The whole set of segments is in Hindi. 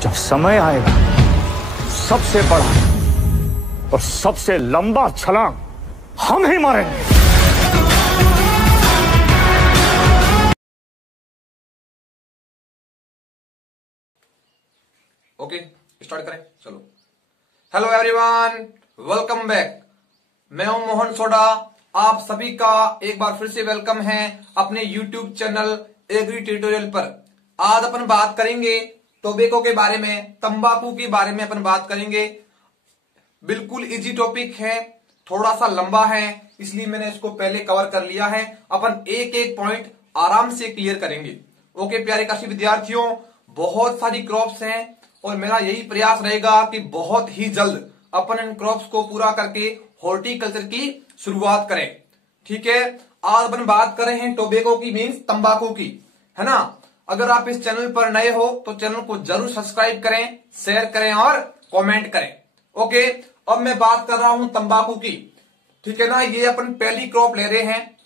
जब समय आएगा सबसे बड़ा और सबसे लंबा छलांग हम ही मारेंगे। ओके, स्टार्ट करें। चलो, हेलो एवरीवन, वेलकम बैक। मैं हूं मोहन सोडा। आप सभी का एक बार फिर से वेलकम है अपने यूट्यूब चैनल एग्री ट्यूटोरियल पर। आज अपन बात करेंगे टोबैको के बारे में, तंबाकू के बारे में अपन बात करेंगे। बिल्कुल इजी टॉपिक है, थोड़ा सा लंबा है, इसलिए मैंने इसको पहले कवर कर लिया है। अपन एक एक पॉइंट आराम से क्लियर करेंगे। ओके प्यारे काशी विद्यार्थियों, बहुत सारी क्रॉप्स हैं और मेरा यही प्रयास रहेगा कि बहुत ही जल्द अपन इन क्रॉप्स को पूरा करके हॉर्टिकल्चर की शुरुआत करें। ठीक है, आज अपन बात कर रहे हैं टोबैको की, मीन्स तंबाकू की, है ना। अगर आप इस चैनल पर नए हो तो चैनल को जरूर सब्सक्राइब करें, शेयर करें और कमेंट करें। ओके, अब मैं बात कर रहा हूं तंबाकू की। ठीक है ना, ये अपन पहली क्रॉप ले रहे हैं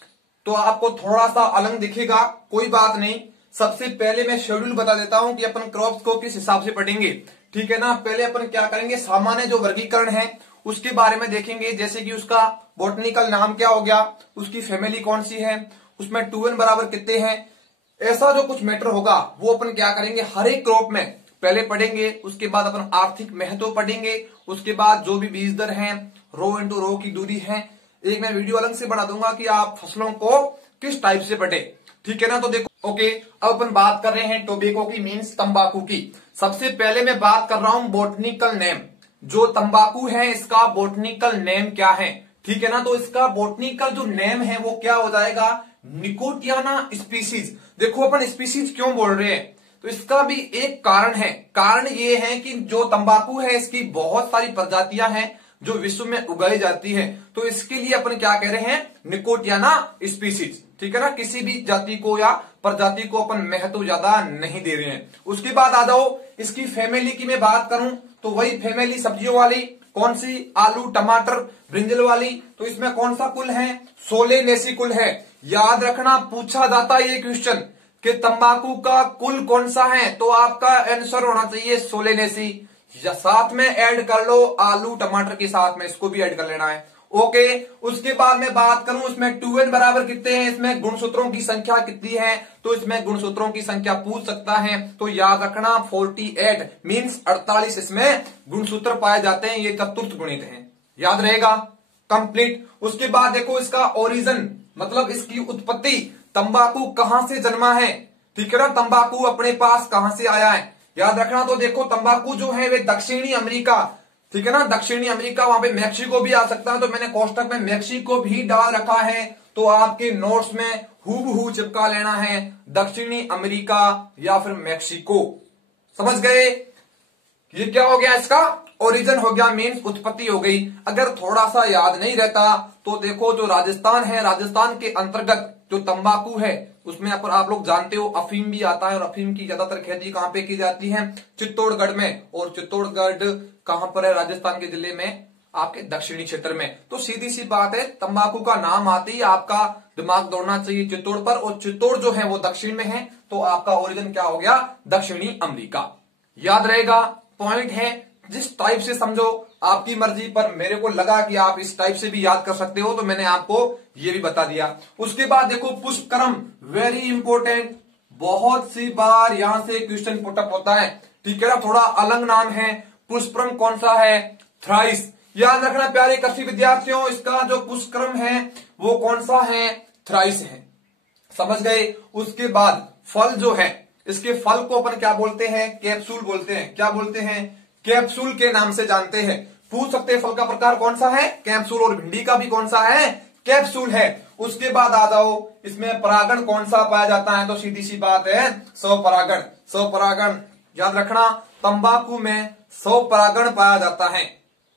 तो आपको थोड़ा सा अलग दिखेगा, कोई बात नहीं। सबसे पहले मैं शेड्यूल बता देता हूं कि अपन क्रॉप्स को किस हिसाब से पढ़ेंगे। ठीक है ना, पहले अपन क्या करेंगे, सामान्य जो वर्गीकरण है उसके बारे में देखेंगे, जैसे कि उसका बॉटनिकल नाम क्या हो गया, उसकी फैमिली कौन सी है, उसमें 2n बराबर कितने हैं, ऐसा जो कुछ मैटर होगा वो अपन क्या करेंगे हर एक क्रॉप में पहले पढ़ेंगे। उसके बाद अपन आर्थिक महत्व पढ़ेंगे, उसके बाद जो भी बीज दर है, रो इंटू रो की दूरी है, एक मैं वीडियो अलग से बना दूंगा कि आप फसलों को किस टाइप से पढ़े। ठीक है ना, तो देखो ओके, अब अपन बात कर रहे हैं टोबैको की, मीन्स तंबाकू की। सबसे पहले मैं बात कर रहा हूं बॉटनिकल नेम। जो तंबाकू है इसका बॉटनिकल नेम क्या है। ठीक है ना, तो इसका बॉटनिकल जो नेम है वो क्या हो जाएगा, निकोटियाना स्पीसीज। देखो अपन स्पीसीज क्यों बोल रहे हैं, तो इसका भी एक कारण है। कारण ये है कि जो तंबाकू है इसकी बहुत सारी प्रजातियां हैं जो विश्व में उगाई जाती है, तो इसके लिए अपन क्या कह रहे हैं, निकोटियाना स्पीसीज। ठीक है ना, किसी भी जाति को या प्रजाति को अपन महत्व ज्यादा नहीं दे रहे हैं। उसके बाद आ जाओ इसकी फैमिली की मैं बात करूं तो वही फैमिली सब्जियों वाली, कौन सी, आलू टमाटर ब्रिंजल वाली। तो इसमें कौन सा कुल है, सोलेनेसी कुल है। याद रखना, पूछा जाता है ये क्वेश्चन कि तंबाकू का कुल कौन सा है, तो आपका आंसर होना चाहिए सोलेनेसी। या साथ में ऐड कर लो आलू टमाटर के साथ में, इसको भी ऐड कर लेना है। ओके, उसके बाद मैं बात करूं इसमें 2n बराबर कितने हैं, इसमें गुणसूत्रों की संख्या कितनी है, तो इसमें गुणसूत्रों की संख्या पूछ सकता है। तो याद रखना 48 मीन्स 48 इसमें गुणसूत्र पाए जाते हैं, ये चतुर्थ गुणित हैं, याद रहेगा, कंप्लीट। उसके बाद देखो इसका ओरिजिन, मतलब इसकी उत्पत्ति, तंबाकू कहां से जन्मा है। ठीक है ना, तंबाकू अपने पास कहां से आया है, याद रखना। तो देखो तंबाकू जो है वे दक्षिणी अमेरिका, ठीक है ना, दक्षिणी अमेरिका, वहां पे मैक्सिको भी आ सकता है, तो मैंने कोष्टक में मैक्सिको भी डाल रखा है, तो आपके नोट्स में हूबहू चिपका लेना है दक्षिणी अमेरिका या फिर मैक्सिको। समझ गए, ये क्या हो गया, इसका ओरिजिन हो गया, मीन्स उत्पत्ति हो गई। अगर थोड़ा सा याद नहीं रहता तो देखो जो राजस्थान है, राजस्थान के अंतर्गत जो तंबाकू है उसमें आप लोग जानते हो अफीम भी आता है, और अफीम की ज्यादातर खेती कहां पे की जाती है, चित्तौड़गढ़ में। और चित्तौड़गढ़ कहां पर है, राजस्थान के जिले में, आपके दक्षिणी क्षेत्र में। तो सीधी सी बात है, तंबाकू का नाम आते ही आपका दिमाग दौड़ना चाहिए चित्तौड़ पर, और चित्तौड़ जो है वो दक्षिण में है, तो आपका ओरिजिन क्या हो गया, दक्षिणी अमेरिका। याद रहेगा, पॉइंट है, जिस टाइप से समझो आपकी मर्जी, पर मेरे को लगा कि आप इस टाइप से भी याद कर सकते हो, तो मैंने आपको ये भी बता दिया। उसके बाद देखो पुष्पक्रम, वेरी इंपॉर्टेंट, बहुत सी बार यहां से क्वेश्चन पुटअप होता है। ठीक है ना, थोड़ा अलग नाम है, पुष्पक्रम कौन सा है, थ्राइस। याद रखना प्यारे कृषि विद्यार्थियों, इसका जो पुष्पक्रम है वो कौन सा है, थ्राइस है। समझ गए। उसके बाद फल जो है, इसके फल को अपन क्या बोलते हैं, कैप्सूल बोलते हैं। क्या बोलते हैं, कैप्सूल के नाम से जानते हैं। पूछ सकते हैं फल का प्रकार कौन सा है, कैप्सूल, और भिंडी का भी कौन सा है, कैप्सूल है। उसके बाद आ जाओ इसमें परागण कौन सा पाया जाता है, तो सीधी सी बात है स्वपरागण। स्वपरागण याद रखना, तंबाकू में स्वपरागण पाया जाता है।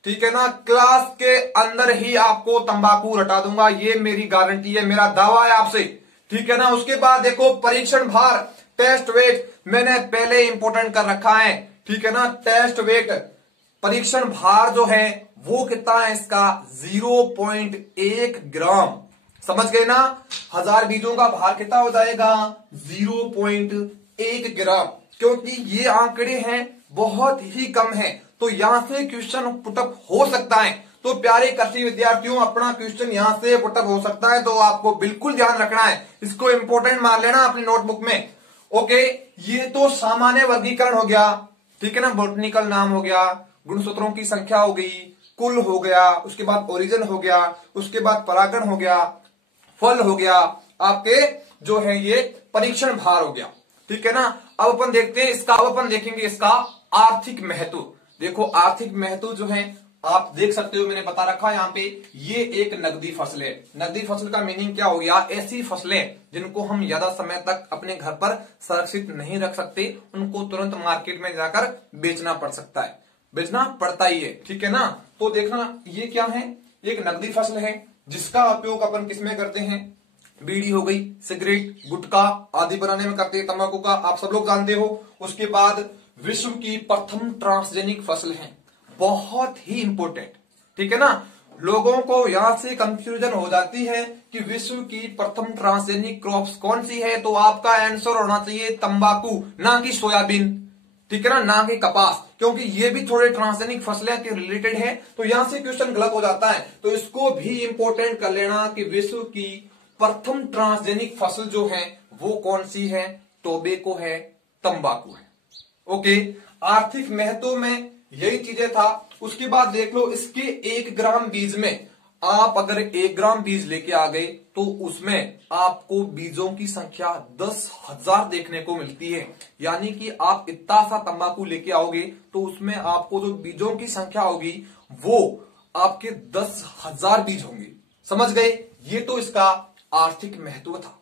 ठीक है ना, क्लास के अंदर ही आपको तंबाकू रटा दूंगा, ये मेरी गारंटी है, मेरा दावा है आपसे। ठीक है ना, उसके बाद देखो परीक्षण भार, टेस्ट वेट मैंने पहले इंपोर्टेंट कर रखा है। ठीक है ना, टेस्ट वेट, परीक्षण भार जो है वो कितना है इसका, 0.1 ग्राम। समझ गए ना, 1000 बीजों का भार कितना हो जाएगा, 0.1 ग्राम। क्योंकि ये आंकड़े हैं बहुत ही कम है। तो यहां से क्वेश्चन पुटअप हो सकता है। तो प्यारे कृषि विद्यार्थियों, अपना क्वेश्चन यहां से पुटअप हो सकता है, तो आपको बिल्कुल ध्यान रखना है, इसको इंपोर्टेंट मान लेना अपनी नोटबुक में। ओके, ये तो सामान्य वर्गीकरण हो गया, ठीक है ना, बोटनिकल नाम हो गया, गुणसूत्रों की संख्या हो गई, कुल हो गया, उसके बाद ओरिजिन हो गया, उसके बाद परागण हो गया, फल हो गया, आपके जो है ये परीक्षण भार हो गया, ठीक है ना। अब अपन देखते हैं इसका, अब अपन देखेंगे इसका आर्थिक महत्व। देखो आर्थिक महत्व जो है आप देख सकते हो, मैंने बता रखा है यहाँ पे, ये एक नकदी फसल है। नकदी फसल का मीनिंग क्या हो गया, ऐसी फसलें जिनको हम ज्यादा समय तक अपने घर पर सुरक्षित नहीं रख सकते, उनको तुरंत मार्केट में जाकर बेचना पड़ सकता है, बेचना पड़ता ही है, ठीक है ना। तो देखना ये क्या है, एक नकदी फसल है जिसका उपयोग अपन किसमें करते हैं, बीड़ी हो गई, सिगरेट, गुटखा आदि बनाने में करते हैं, तंबाकू का आप सब लोग जानते हो। उसके बाद विश्व की प्रथम ट्रांसजेनिक फसल है, बहुत ही इंपोर्टेंट, ठीक है ना। लोगों को यहां से कंफ्यूजन हो जाती है कि विश्व की प्रथम ट्रांसजेनिक क्रॉप्स कौन सी है, तो आपका आंसर होना चाहिए तंबाकू, ना कि सोयाबीन, ठीक है ना कि कपास, क्योंकि ये भी थोड़े ट्रांसजेनिक फसलें के रिलेटेड है। तो यहां से क्वेश्चन गलत हो जाता है, तो इसको भी इंपोर्टेंट कर लेना कि विश्व की प्रथम ट्रांसजेनिक फसल जो है वो कौन सी है, टोबैको है, तंबाकू है। ओके, आर्थिक महत्व में यही चीजें था। उसके बाद देख लो, इसके 1 ग्राम बीज में आप अगर 1 ग्राम बीज लेके आ गए तो उसमें आपको बीजों की संख्या 10,000 देखने को मिलती है। यानी कि आप इतना सा तंबाकू लेके आओगे तो उसमें आपको जो बीजों की संख्या होगी वो आपके 10,000 बीज होंगे, समझ गए। ये तो इसका आर्थिक महत्व था।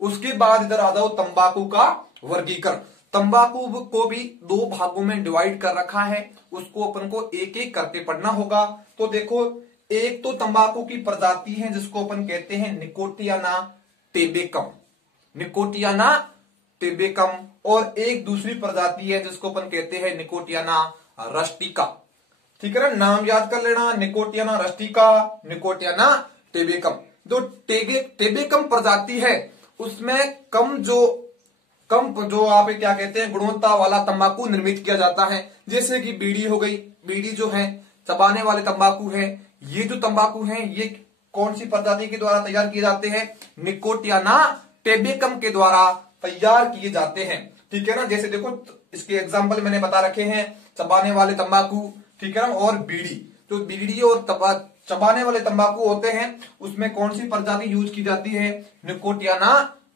उसके बाद इधर आ जाओ तंबाकू का वर्गीकरण। तंबाकू को भी 2 भागों में डिवाइड कर रखा है, उसको अपन को एक एक करके पढ़ना होगा। तो देखो, एक तो तंबाकू की प्रजाति है जिसको अपन कहते हैं निकोटियाना टेबेकम, निकोटियाना टेबेकम, और एक दूसरी प्रजाति है जिसको अपन कहते हैं निकोटियाना रस्टिका, ठीक है ना, नाम याद कर लेना, निकोटियाना रस्टिका, निकोटियाना टेबेकम। जो टेबेकम प्रजाति है उसमें कम जो आप क्या कहते हैं गुणवत्ता वाला तंबाकू निर्मित किया जाता है, जैसे कि बीड़ी हो गई, बीड़ी जो है चबाने वाले तंबाकू है। ये जो तंबाकू है ये कौन सी प्रजाति के द्वारा तैयार किए जाते हैं, निकोटियाना टेबेकम के द्वारा तैयार किए जाते हैं, ठीक है ना। जैसे देखो इसके एग्जाम्पल मैंने बता रखे हैं, चबाने वाले तंबाकू, ठीक है ना, और बीड़ी। तो बीड़ी और चबाने वाले तंबाकू होते हैं उसमें कौन सी प्रजाति यूज की जाती है, निकोटियाना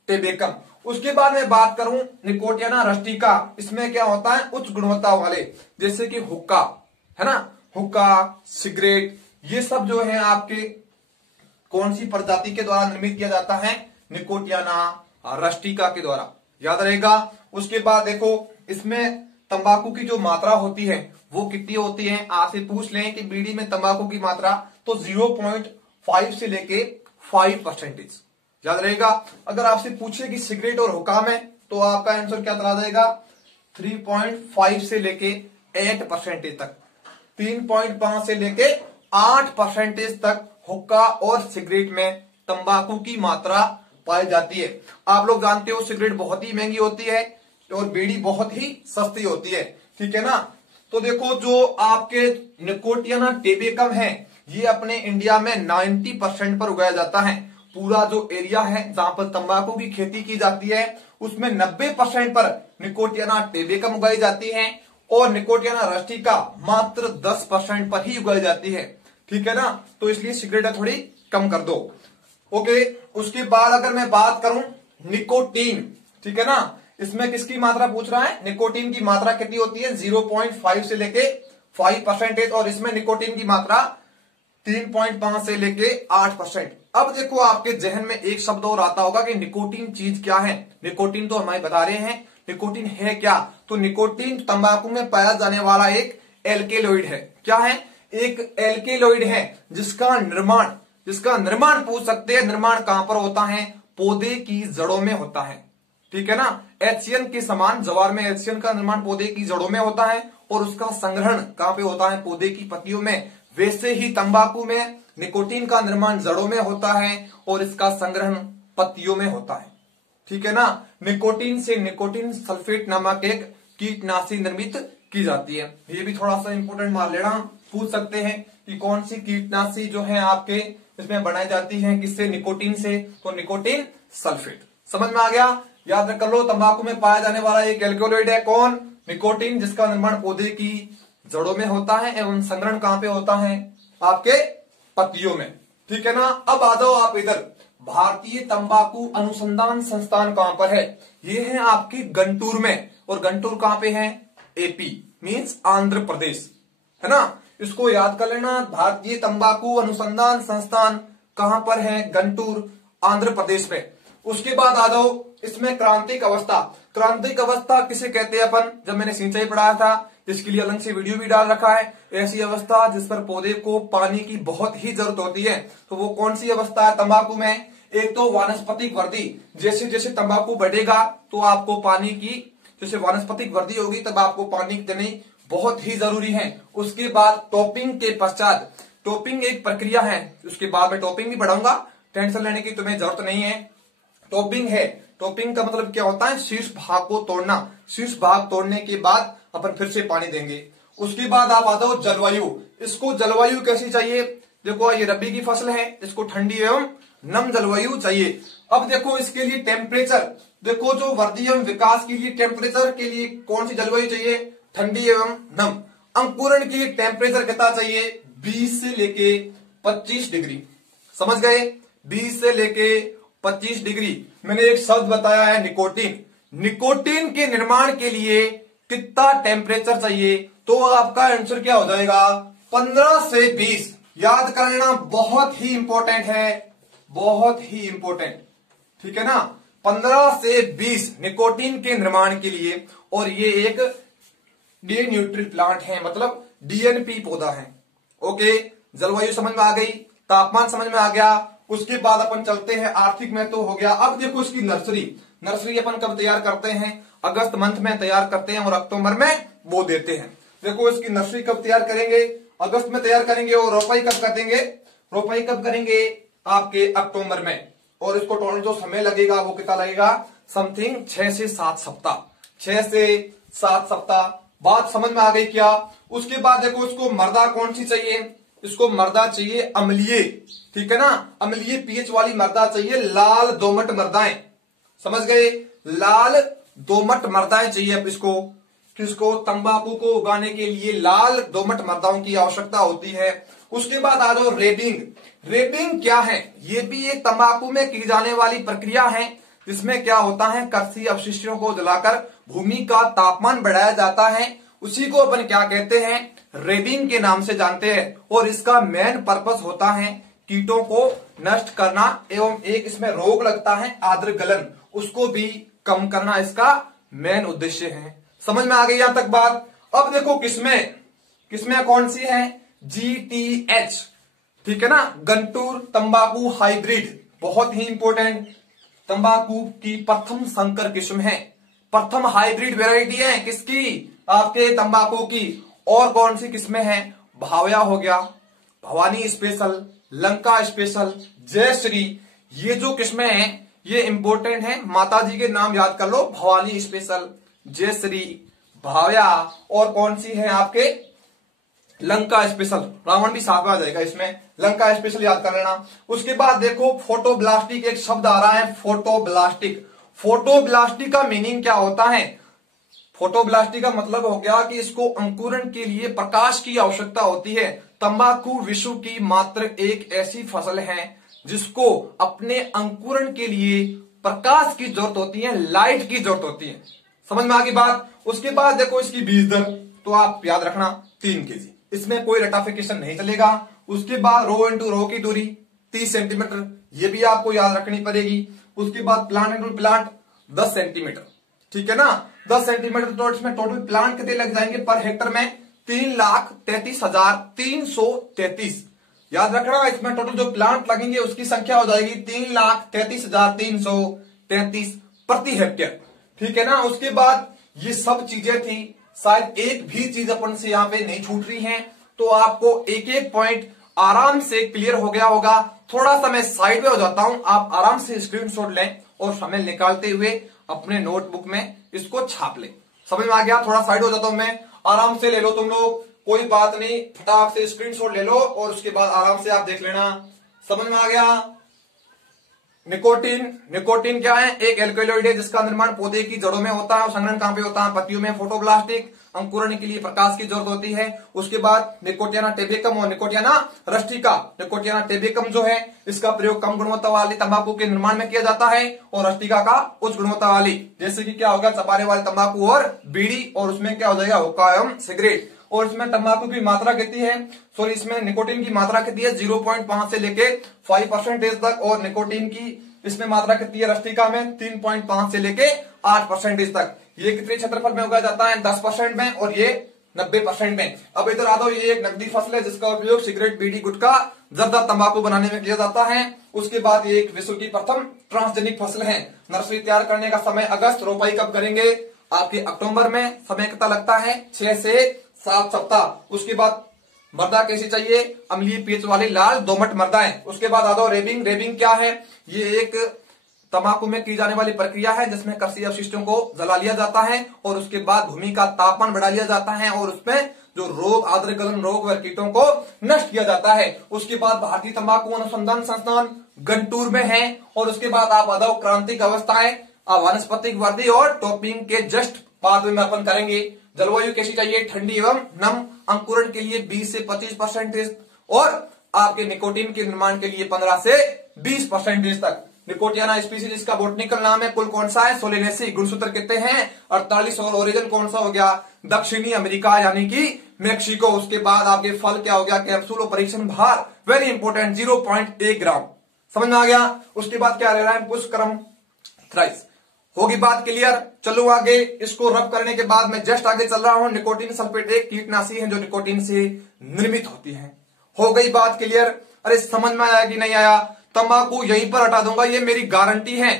टेबेकम। उसके बाद मैं बात करूं निकोटियाना रस्टिका, इसमें क्या होता है, उच्च गुणवत्ता वाले, जैसे कि हुक्का है ना, हुक्का, सिगरेट, ये सब जो है आपके कौन सी प्रजाति के द्वारा निर्मित किया जाता है, निकोटियाना रस्टिका के द्वारा, याद रहेगा। उसके बाद देखो इसमें तंबाकू की जो मात्रा होती है वो कितनी होती है, आपसे पूछ लें कि बीड़ी में तंबाकू की मात्रा, तो 0.5 से लेके 5%, याद रहेगा। अगर आपसे पूछे कि सिगरेट और हुक्का में, तो आपका आंसर क्या चला जाएगा, 3.5 से लेके 8% तक, 3.5 से लेके 8% तक हुक्का और सिगरेट में तंबाकू की मात्रा पाई जाती है। आप लोग जानते हो सिगरेट बहुत ही महंगी होती है और बीड़ी बहुत ही सस्ती होती है, ठीक है ना। तो देखो जो आपके निकोटियाना टेबेकम है ये अपने इंडिया में 90% पर उगाया जाता है। पूरा जो एरिया है जहां पर तंबाकू की खेती की जाती है उसमें 90% पर निकोटियाना टेबेकम उगाई जाती है और निकोटियाना रस्टिका मात्र 10% पर ही उगाई जाती है, ठीक है ना। तो इसलिए सिगरेट थोड़ी कम कर दो। ओके, उसके बाद अगर मैं बात करूं निकोटीन, ठीक है ना, इसमें किसकी मात्रा पूछ रहा है, निकोटीन की मात्रा कितनी होती है, 0.5 से लेके 5%, और इसमें निकोटीन की मात्रा 3.5 से लेके 8%। अब देखो आपके जहन में एक शब्द और आता होगा कि निकोटीन चीज क्या है। निकोटीन तो हमें बता रहे हैं, निकोटीन है क्या, तो निकोटीन तंबाकू में पाया जाने वाला एक एल्केलॉइड है। क्या है, एक एल्केलॉइड है जिसका निर्माण पूछ सकते हैं, निर्माण कहां पर होता है, पौधे की जड़ों में होता है, ठीक है ना। HCN के समान जवार में HCN का निर्माण पौधे की जड़ों में होता है और उसका संग्रहण कहां पे होता है, पौधे की पत्तियों में। वैसे ही तंबाकू में निकोटीन का निर्माण जड़ों में होता है और इसका संग्रहण पत्तियों में होता है, ठीक है ना। निकोटीन से निकोटीन सल्फेट नामक एक कीटनाशी निर्मित की जाती है। ये भी थोड़ा सा इंपोर्टेंट मान लेना, पूछ सकते हैं कि कौन सी कीटनाशी जो है आपके इसमें बनाई जाती है, किससे, निकोटीन से, तो निकोटीन सल्फेट। समझ में आ गया? याद रख लो, तंबाकू में पाया जाने वाला एक एल्कोलॉइड है कौन? निकोटीन, जिसका निर्माण पौधे की जड़ों में होता है एवं संग्रहण कहां पे होता है? आपके पत्तियों में। ठीक है ना। अब आ जाओ आप इधर, भारतीय तंबाकू अनुसंधान संस्थान कहां पर है? ये है आपकी गंटूर में, और गंटूर कहां पे है? एपी मींस आंध्र प्रदेश, है ना। इसको याद कर लेना, भारतीय तंबाकू अनुसंधान संस्थान कहां पर है? गंटूर, आंध्र प्रदेश में। उसके बाद आ जाओ इसमें क्रांतिक अवस्था। क्रांतिक अवस्था किसे कहते हैं अपन? जब मैंने सिंचाई पढ़ाया था, इसके लिए अलग से वीडियो भी डाल रखा है। ऐसी अवस्था जिस पर पौधे को पानी की बहुत ही जरूरत होती है, तो वो कौन सी अवस्था है तंबाकू में? एक तो वानस्पतिक वृद्धि, जैसे जैसे तंबाकू बढ़ेगा तो आपको पानी की, जैसे वानस्पतिक वृद्धि होगी तब आपको पानी देनी बहुत ही जरूरी है। उसके बाद टॉपिंग के पश्चात, टॉपिंग एक प्रक्रिया है, उसके बाद में टॉपिंग भी बढ़ाऊंगा, टेंशन लेने की तुम्हें जरूरत नहीं है। टॉपिंग है, टॉपिंग का मतलब क्या होता है? शीर्ष भाग को तोड़ना। शीर्ष भाग तोड़ने के बाद अपन फिर से पानी देंगे। उसके बाद आप आ जाओ जलवायु। इसको जलवायु कैसी चाहिए? देखो ये रबी की फसल है, इसको ठंडी एवं नम जलवायु चाहिए। अब देखो इसके लिए टेम्परेचर, देखो जो वृद्धि एवं विकास के लिए टेम्परेचर के लिए कौन सी जलवायु चाहिए? ठंडी एवं नम। अंकुरण के लिए टेम्परेचर कितना चाहिए? 20 से लेके 25 डिग्री। समझ गए? 20 से लेके 25 डिग्री। मैंने एक शब्द बताया है निकोटीन। निकोटीन के निर्माण के लिए कितना टेम्परेचर चाहिए? तो आपका आंसर क्या हो जाएगा? 15 से 20। याद कर लेना, बहुत ही इंपॉर्टेंट है, बहुत ही इंपॉर्टेंट। ठीक है ना। 15 से 20 निकोटीन के निर्माण के लिए, और ये एक डीन्यूट्रिल प्लांट है, मतलब डीएनपी पौधा है। ओके, जलवायु समझ में आ गई, तापमान समझ में आ गया। उसके बाद अपन चलते हैं आर्थिक महत्व तो हो गया। अब देखो इसकी नर्सरी। नर्सरी अपन कब तैयार करते हैं? अगस्त मंथ में तैयार करते हैं और अक्टूबर में बो देते हैं। देखो इसकी नर्सरी कब तैयार करेंगे? अगस्त में तैयार करेंगे, और रोपाई कब कर देंगे? रोपाई कब करेंगे? आपके अक्टूबर में। और इसको टोटल जो समय लगेगा वो कितना लगेगा? समथिंग 6 से 7 सप्ताह। 6 से 7 सप्ताह। बात समझ में आ गई क्या? उसके बाद देखो इसको मृदा कौन सी चाहिए? इसको मृदा चाहिए अम्लीय। ठीक है ना, अम्लीय पीएच वाली मृदा चाहिए, लाल दोमट मृदाएं। समझ गए? लाल दोमट मृदाएं चाहिए अब इसको। किसको? तंबाकू को उगाने के लिए लाल दोमट मृदाओं की आवश्यकता होती है। उसके बाद आ जाओ रेबिंग। रेबिंग क्या है? ये भी एक तंबाकू में की जाने वाली प्रक्रिया है, जिसमें क्या होता है? कृषि अवशिष्टों को जलाकर भूमि का तापमान बढ़ाया जाता है। उसी को अपन क्या कहते हैं? रेबिंग के नाम से जानते हैं। और इसका मेन पर्पस होता है कीटों को नष्ट करना, एवं एक इसमें रोग लगता है आर्द्र गलन, उसको भी कम करना इसका मेन उद्देश्य है। समझ में आ गई यहां तक बात? अब देखो किसमें कौन सी है? GTH। ठीक है ना, गंटूर तंबाकू हाइब्रिड, बहुत ही इंपॉर्टेंट। तंबाकू की प्रथम संकर किस्म है, प्रथम हाइब्रिड वेराइटी है किसकी? आपके तंबाकू की। और कौन सी किस्में हैं? भावया हो गया, भवानी स्पेशल, लंका स्पेशल, जयश्री। ये जो किस्में हैं ये इंपॉर्टेंट है, माताजी के नाम याद कर लो, भवानी स्पेशल, जयश्री, भावया, और कौन सी है आपके? लंका स्पेशल। रावण भी साथ में आ जाएगा इसमें, लंका स्पेशल याद कर लेना। उसके बाद देखो फोटोब्लास्टिक, एक शब्द आ रहा है फोटोब्लास्टिक। फोटोब्लास्टिक का मीनिंग क्या होता है? फोटोब्लास्टिक का मतलब हो गया कि इसको अंकुरण के लिए प्रकाश की आवश्यकता होती है। तंबाकू विश्व की मात्र एक ऐसी फसल है जिसको अपने अंकुरण के लिए प्रकाश की जरूरत होती है, लाइट की जरूरत होती है। समझ में आ गई बात? उसके बाद देखो इसकी बीज दर, तो आप याद रखना 3 kg, इसमें कोई रटाफिकेशन नहीं चलेगा। उसके बाद रो इंटू रो की दूरी 30 सेंटीमीटर, ये भी आपको याद रखनी पड़ेगी। उसके बाद प्लांट इंटू प्लांट 10 सेंटीमीटर। ठीक है ना, 10 सेंटीमीटर। तो इसमें टोटल प्लांट कितने लग जाएंगे पर हेक्टर में? 3,33,333। याद रखना, इसमें टोटल जो प्लांट लगेंगे उसकी संख्या हो जाएगी 3,33,333 प्रति हेक्टेयर। ठीक है ना। उसके बाद ये सब चीजें थी, शायद एक भी चीज अपन से यहाँ पे नहीं छूट रही है, तो आपको एक एक पॉइंट आराम से क्लियर हो गया होगा। थोड़ा सा मैं साइड में हो जाता हूं, आप आराम से स्क्रीनशॉट लें और समय निकालते हुए अपने नोटबुक में इसको छाप लें। समझ में आ गया? थोड़ा साइड हो जाता हूं मैं, आराम से ले लो तुम लोग, कोई बात नहीं, फटाक से स्क्रीनशॉट ले लो और उसके बाद आराम से आप देख लेना। समझ में आ गया? निकोटीन, निकोटीन क्या है? एक एल्कलॉइड है जिसका निर्माण पौधे की जड़ों में होता है और संग्रहण कहां पे होता है? पत्तियों में। फोटोप्लास्टिक, अंकुरण के लिए प्रकाश की जरूरत होती है। उसके बाद निकोटियाना टेबेकम और निकोटियाना रस्टिका। निकोटियाना टेबेकम जो है इसका प्रयोग कम गुणवत्ता वाली तंबाकू के निर्माण में किया जाता है और रस्टिका का उच्च गुणवत्ता वाली, जैसे कि क्या होगा, चपारे वाले तंबाकू और बीड़ी, और उसमें क्या हो जाएगा, हुक्का एवं सिगरेट। और इसमें तंबाकू की मात्रा कितनी है, सॉरी इसमें निकोटीन की मात्रा कितनी है, 0.5 से लेके 5% तक, और निकोटीन की इसमें मात्रा कितनी है रस्टिका में, 3.5 से लेके 8% तक। ये कितने क्षेत्रफल में उगाया जाता है, 10% में, और ये 90% में। अब इधर आ दो, ये एक नकदी फसल है जिसका उपयोग सिगरेट, बीड़ी, गुटखा, जर्दा, तंबाकू बनाने में किया जाता है। उसके बाद ये एक विश्व की प्रथम ट्रांसजेनिक फसल है। नर्सरी तैयार करने का समय अगस्त, रोपाई कब करेंगे, आपके अक्टूबर में। समय कितना लगता है, 6 से 7 सप्ताह। उसके बाद मृदा कैसी चाहिए, अम्लीय पीएच वाली लाल दोमट मृदा है। उसके बाद आ दो रेबिंग। रेबिंग क्या है, ये एक तंबाकू में की जाने वाली प्रक्रिया है जिसमें कृषि अवशिष्टों को जला लिया जाता है और उसके बाद भूमि का तापमान बढ़ा लिया जाता है और उसमें जो रोग, आद्र गलन रोग व कीटों को नष्ट किया जाता है। उसके बाद भारतीय तंबाकू अनुसंधान संस्थान गंटूर में है। और उसके बाद आप आ जाओ क्रांतिक अवस्थाएं, वानस्पतिक वृद्धि और टॉपिंग के जस्ट बाद में अपन करेंगे। जलवायु कैसी चाहिए, ठंडी एवं नम। अंकुरण के लिए 20 से 25% और आपके निकोटीन के निर्माण के लिए 15 से 20% तक। निकोटियाना स्पीसीज इसका बोटनिकल नाम है। कुल कौन सा है, सोलेनेसी। गुणसूत्र कितने हैं, 48। और ओरिजिन कौन सा हो गया, दक्षिणी अमेरिका यानी कि मेक्सिको। उसके बाद आपके फल क्या हो गया, कैप्सूल और परीक्षण भार वेरी इंपोर्टेंट 0.1 ग्राम। समझ में आ गया? उसके बाद क्या रह रहा है, पुष्करम थ्राइस। होगी बात क्लियर? चलो आगे, इसको रब करने के बाद मैं जस्ट आगे चल रहा हूं। निकोटीन सल्फेट एक कीटनाशी है जो निकोटीन से निर्मित होती है। हो गई बात क्लियर? अरे समझ में आया कि नहीं आया? तंबाकू यहीं पर हटा दूंगा, ये मेरी गारंटी है।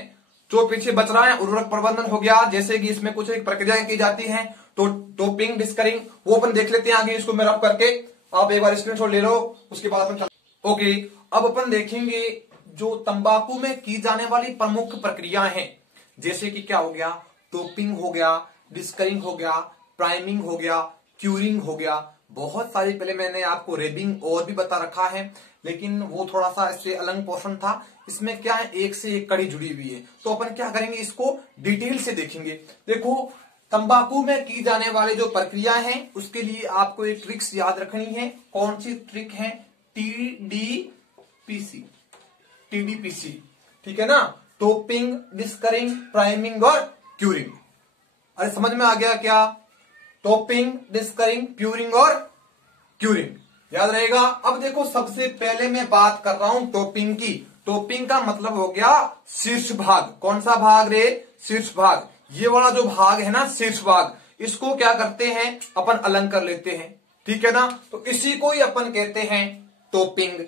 जो पीछे बच रहा है उर्वरक प्रबंधन हो गया, जैसे कि इसमें कुछ एक प्रक्रियाएं की जाती हैं, तो टोपिंग, डिस्करिंग, वो अपन देख लेते हैं आगे। इसको मैं रब करके आप एक बार स्क्रीनशॉट ले लो, उसके बाद अपन ओके। अब अपन देखेंगे जो तंबाकू में की जाने वाली प्रमुख प्रक्रियाएं हैं, जैसे कि क्या हो गया, टोपिंग हो गया, डिस्करिंग हो गया, प्राइमिंग हो गया, क्यूरिंग हो गया, बहुत सारी। पहले मैंने आपको रेबिंग और भी बता रखा है, लेकिन वो थोड़ा सा इससे अलग पोर्शन था। इसमें क्या है, एक से एक कड़ी जुड़ी हुई है, तो अपन क्या करेंगे, इसको डिटेल से देखेंगे। देखो, तंबाकू में की जाने वाली जो प्रक्रिया है उसके लिए आपको एक ट्रिक्स याद रखनी है। कौन सी ट्रिक है, टीडीपीसी। टीडीपीसी, ठीक है ना, टोपिंग, डिस्करिंग, प्राइमिंग और क्यूरिंग। अरे समझ में आ गया क्या? टोपिंग, डिस्करिंग, प्यूरिंग और क्यूरिंग, याद रहेगा। अब देखो, सबसे पहले मैं बात कर रहा हूं टोपिंग की। टोपिंग का मतलब हो गया शीर्ष भाग। कौन सा भाग रे, शीर्ष भाग। ये वाला जो भाग है ना, शीर्ष भाग, इसको क्या करते हैं अपन, अलग कर लेते हैं, ठीक है ना। तो इसी को ही अपन कहते हैं टोपिंग।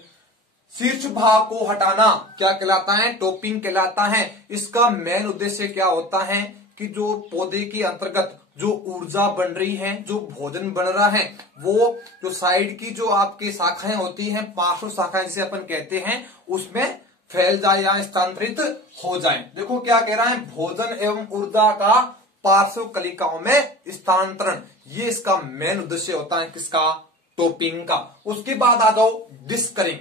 शीर्ष भाग को हटाना क्या कहलाता है, टोपिंग कहलाता है। इसका मेन उद्देश्य क्या होता है कि जो पौधे के अंतर्गत जो ऊर्जा बन रही है, जो भोजन बन रहा है, वो जो साइड की जो आपकी शाखाएं होती हैं, पार्श्व शाखाएं जिसे अपन कहते हैं, उसमें फैल जाए या स्थानांतरित हो जाए। देखो क्या कह रहा है, भोजन एवं ऊर्जा का पार्श्व कलिकाओं में स्थानांतरण, ये इसका मेन उद्देश्य होता है, किसका, टोपिंग का। उसके बाद आ जाओ डिस्करिंग,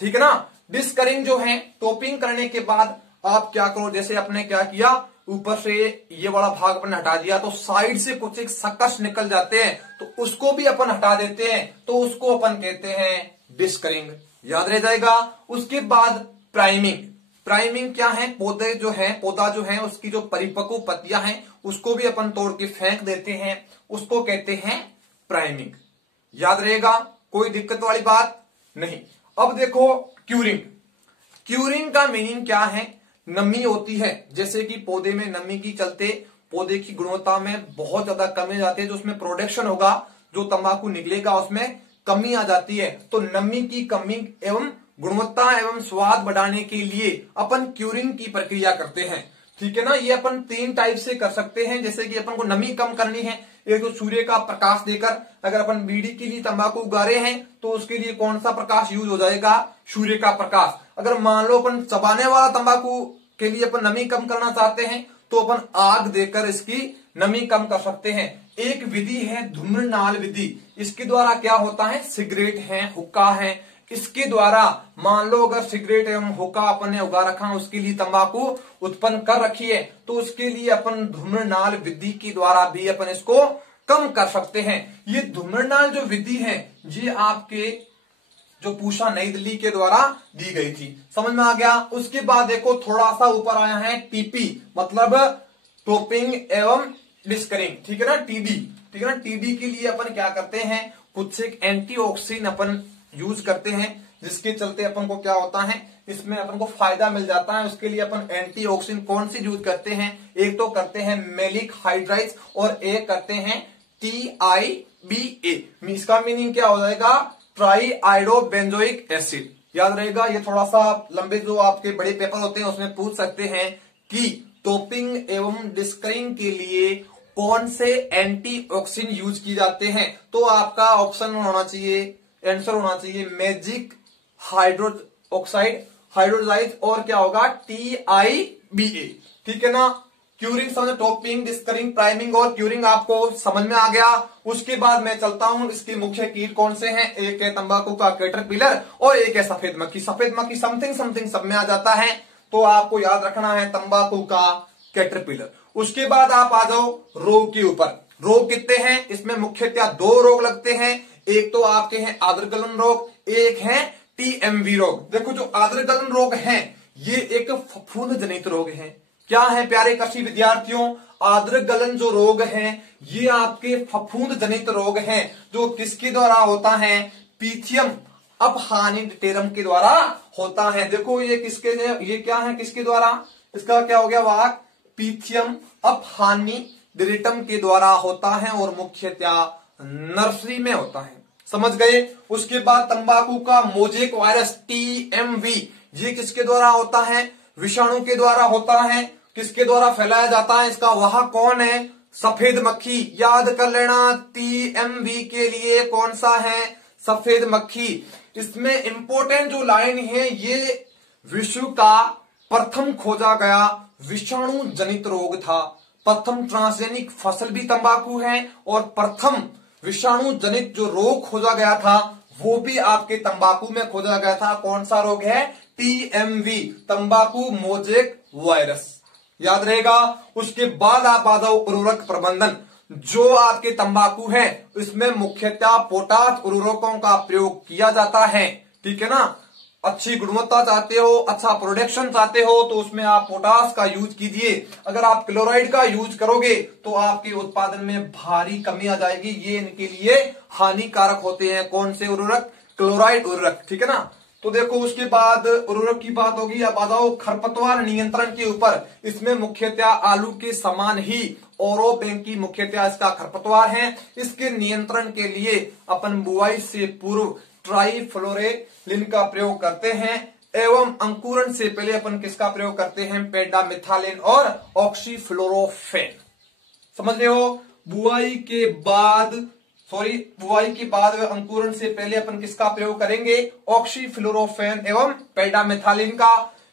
ठीक है ना। डिस्करिंग जो है, टोपिंग करने के बाद आप क्या करो, जैसे अपने क्या किया, ऊपर से ये वाला भाग अपन हटा दिया, तो साइड से कुछ एक सकस निकल जाते हैं, तो उसको भी अपन हटा देते हैं, तो उसको अपन कहते हैं डिस्करिंग, याद रह जाएगा। उसके बाद प्राइमिंग। प्राइमिंग क्या है, पौधे जो है, पौधा जो है उसकी जो परिपक्व पत्तियां हैं उसको भी अपन तोड़ के फेंक देते हैं, उसको कहते हैं प्राइमिंग, याद रहेगा, कोई दिक्कत वाली बात नहीं। अब देखो क्यूरिंग। क्यूरिंग का मीनिंग क्या है, नमी होती है, जैसे कि पौधे में नमी की चलते पौधे की गुणवत्ता में बहुत ज्यादा कमी आ जाती है, जो उसमें प्रोडक्शन होगा, जो तंबाकू निकलेगा उसमें कमी आ जाती है। तो नमी की कमी एवं गुणवत्ता एवं स्वाद बढ़ाने के लिए अपन क्यूरिंग की प्रक्रिया करते हैं, ठीक है ना। ये अपन 3 टाइप से कर सकते हैं, जैसे कि अपन को नमी कम करनी है, एक तो सूर्य का प्रकाश देकर, अगर अपन बीड़ी के लिए तंबाकू उगा रहे हैं तो उसके लिए कौन सा प्रकाश यूज हो जाएगा, सूर्य का प्रकाश। अगर मान लो अपन चबाने वाला तंबाकू के लिए अपन नमी कम करना चाहते हैं तो अपन आग देकर इसकी नमी कम कर सकते हैं, एक विधि है धूम्रनाल विधि। इसके द्वारा क्या होता है, सिगरेट है, हुक्का है, इसके द्वारा मान लो अगर सिगरेट एवं हुक्का अपन ने उगा रखा है, उसके लिए तंबाकू उत्पन्न कर रखी है, तो उसके लिए अपन धूम्रनाल विधि के द्वारा भी अपन इसको कम कर सकते हैं। ये धूम्रनाल जो विधि है ये आपके जो पूषा नई दिल्ली के द्वारा दी गई थी, समझ में आ गया। उसके बाद देखो थोड़ा सा ऊपर आया है टीपी, मतलब टोपिंग एवं डिस्करिंग, ठीक है ना, टीडी, ठीक है ना। टीडी के लिए अपन क्या करते हैं, कुछ एक एंटीऑक्सीडेंट अपन यूज करते हैं, जिसके चलते अपन को क्या होता है, इसमें अपन को फायदा मिल जाता है। उसके लिए अपन एंटीऑक्सीडेंट कौन सी यूज करते हैं, एक तो करते हैं मैलिक हाइड्राइड और एक करते हैं TIBA। इसका मीनिंग क्या हो जाएगा, ट्राई आइडो बेंजोइक एसिड, याद रहेगा। ये थोड़ा सा लंबे जो आपके बड़े पेपर होते हैं उसमें पूछ सकते हैं कि टोपिंग एवं डिस्करिंग के लिए कौन से एंटीऑक्सीडेंट यूज किए जाते हैं, तो आपका ऑप्शन होना चाहिए, आंसर होना चाहिए मैजिक हाइड्रोक्साइड, हाइड्रोलाइज और क्या होगा TIBA, ठीक है ना। क्यूरिंग समझ, टोपिंग, डिस्करिंग, प्राइमिंग और क्यूरिंग आपको समझ में आ गया। उसके बाद मैं चलता हूं, इसके मुख्य कीट कौन से हैं, एक है तंबाकू का कैटरपिलर और एक है सफेद मक्खी। सफेद मक्खी समथिंग समथिंग सब में आ जाता है, तो आपको याद रखना है तंबाकू का कैटरपिलर। उसके बाद आप आ जाओ रोग के ऊपर। रोग कितने हैं, इसमें मुख्यतः 2 रोग लगते हैं, एक तो आपके हैं आर्द्रगलन रोग, एक है TMV रोग। देखो जो आर्द्रगलन रोग है ये एक फफूंद जनित रोग है। क्या है प्यारे कृषि विद्यार्थियों, आर्द्रगलन जो रोग है ये आपके फफूंद जनित रोग हैं, जो किसके द्वारा होता है, पीथियम अपहानिडिटेरम के द्वारा होता है। देखो ये किसके, ये क्या है, किसके द्वारा, इसका क्या हो गया वाक, पीथियम अपहानिडिटेरम के द्वारा होता है और मुख्यतः नर्सरी में होता है, समझ गए। उसके बाद तंबाकू का मोजेक वायरस TMV, ये किसके द्वारा होता है, विषाणु के द्वारा होता है। किसके द्वारा फैलाया जाता है, इसका वह कौन है, सफेद मक्खी। याद कर लेना TMV के लिए कौन सा है, सफेद मक्खी। इसमें इंपोर्टेंट जो लाइन है, ये विश्व का प्रथम खोजा गया विषाणु जनित रोग था। प्रथम ट्रांसजेनिक फसल भी तंबाकू है और प्रथम विषाणु जनित जो रोग खोजा गया था वो भी आपके तंबाकू में खोजा गया था। कौन सा रोग है, TMV, तंबाकू मोजेक वायरस, याद रहेगा। उसके बाद आप आ जाओ उर्वरक प्रबंधन। जो आपके तंबाकू है इसमें मुख्यतः पोटाश उर्वरकों का प्रयोग किया जाता है, ठीक है ना। अच्छी गुणवत्ता चाहते हो, अच्छा प्रोडक्शन चाहते हो तो उसमें आप पोटाश का यूज कीजिए। अगर आप क्लोराइड का यूज करोगे तो आपके उत्पादन में भारी कमी आ जाएगी, ये इनके लिए हानिकारक होते हैं। कौन से उर्वरक, क्लोराइड उर्वरक, ठीक है ना। तो देखो उसके बाद उर्वरक की बात होगी। अब आ जाओ खरपतवार नियंत्रण के ऊपर। इसमें मुख्यतः आलू के समान ही ओरोबैंकी मुख्यतः इसका खरपतवार है। इसके नियंत्रण के लिए अपन बुआई से पूर्व ट्राइफ्लोरेलिन का प्रयोग करते हैं एवं अंकुरण से पहले अपन किसका प्रयोग करते हैं, पेंडामिथालिन और ऑक्सीफ्लोरोफेन, समझ रहे हो। बुआई के बाद व अंकुरण से पहले अपन किसका प्रयोग करेंगे, ऑक्सीफ्लोरोफेन एवं पेंडामिथालिन का।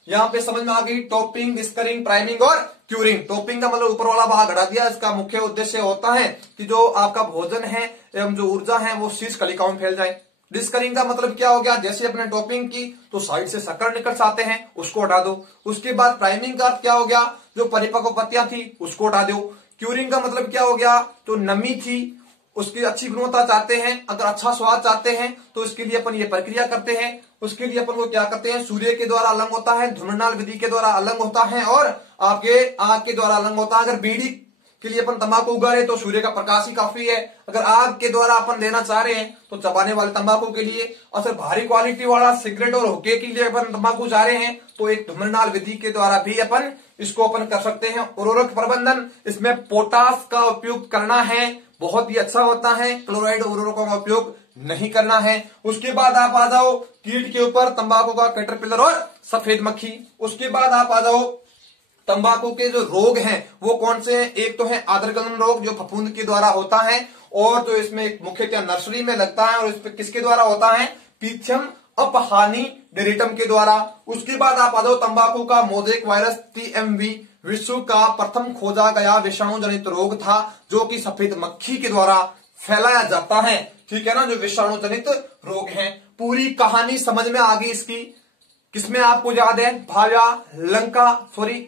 यहां पे समझ में आ गई टोपिंग, डिस्करिंग, प्राइमिंग और क्यूरिंग। टोपिंग का मतलब ऊपर वाला भाग हटा दिया। इसका मुख्य उद्देश्य होता है कि जो आपका भोजन है एवं जो ऊर्जा है वो शीर्ष कलिकाओं में फैल जाए। डिस्करिंग का मतलब क्या हो गया, जैसे अपने टॉपिंग की तो साइड से शक्कर निकल आते हैं, उसको हटा दो। उसके बाद प्राइमिंग का अर्थ क्या हो गया, जो परिपक्व पत्तियां थी उसको हटा दो। क्यूरिंग का मतलब क्या हो गया, जो नमी थी उसकी अच्छी गुणवत्ता चाहते हैं, अगर अच्छा स्वाद चाहते हैं तो इसके लिए अपन ये प्रक्रिया करते हैं। उसके लिए अपन वो क्या करते हैं, सूर्य के द्वारा अलग होता है, धूम्रनाल विधि के द्वारा अलग होता है और आपके आग के द्वारा अलग होता है। अगर बीड़ी के लिए अपन तंबाकू उगा रहे तो सूर्य का प्रकाश ही काफी है। अगर आग के द्वारा अपन लेना चाह रहे हैं तो चबाने वाले तंबाकू के लिए, और सिर्फ भारी क्वालिटी वाला सिगरेट और हुक्के के लिए अपन तंबाकू चाह रहे हैं तो एक धूम्रनाल विधि के द्वारा भी अपन इसको अपन कर सकते हैं। उर्वरक प्रबंधन, इसमें पोटाश का उपयोग करना है, बहुत ही अच्छा होता है। क्लोराइड उर्वरकों का उपयोग नहीं करना है। उसके बाद आप आ जाओ कीट के ऊपर, तंबाकू का कैटरपिलर और सफेद मक्खी। उसके बाद आप आ जाओ तंबाकू के जो रोग हैं वो कौन से हैं, एक तो है आर्द्रगलन रोग जो फफूंद के द्वारा होता है और जो इसमें मुख्यतः नर्सरी में लगता है और इस पे किसके द्वारा होता है, पीथियम अपहानिडिटेरम के द्वारा। उसके बाद आप आ जाओ तंबाकू का मोजेक वायरस TMV, विश्व का प्रथम खोजा गया विषाणु जनित रोग था, जो कि सफेद मक्खी के द्वारा फैलाया जाता है। ठीक है ना, जो विषाणु जनित रोग है। पूरी कहानी समझ में आ गई इसकी। किसमें आपको याद है? भाया, लंका, सॉरी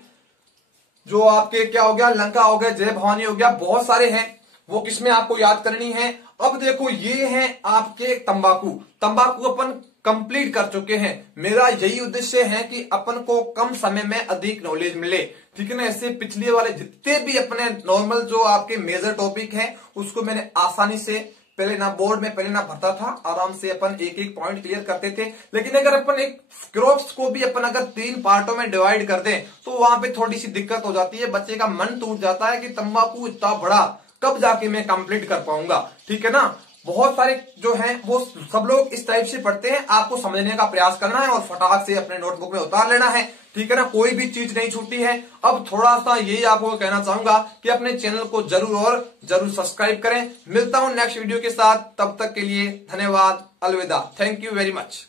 जो आपके क्या हो गया, लंका हो गया, जय भवानी हो गया, बहुत सारे हैं, वो किसमें आपको याद करनी है। अब देखो ये है आपके तंबाकू। तंबाकू अपन कंप्लीट कर चुके हैं। मेरा यही उद्देश्य है कि अपन को कम समय में अधिक नॉलेज मिले। ठीक है ना, ऐसे पिछले वाले जितने भी अपने नॉर्मल जो आपके मेजर टॉपिक हैं उसको मैंने आसानी से पहले ना बोर्ड में पहले ना भरता था, आराम से अपन एक एक पॉइंट क्लियर करते थे। लेकिन अगर अपन एक क्रॉप्स को भी अपन अगर 3 पार्टों में डिवाइड कर दें तो वहां पे थोड़ी सी दिक्कत हो जाती है। बच्चे का मन टूट जाता है कि तंबाकू इतना बड़ा कब जाके मैं कंप्लीट कर पाऊंगा। ठीक है ना, बहुत सारे जो हैं वो सब लोग इस टाइप से पढ़ते हैं। आपको समझने का प्रयास करना है और फटाक से अपने नोटबुक में उतार लेना है। ठीक है ना, कोई भी चीज नहीं छूटी है। अब थोड़ा सा यही आपको कहना चाहूंगा कि अपने चैनल को जरूर और जरूर सब्सक्राइब करें। मिलता हूं नेक्स्ट वीडियो के साथ, तब तक के लिए धन्यवाद, अलविदा, थैंक यू वेरी मच।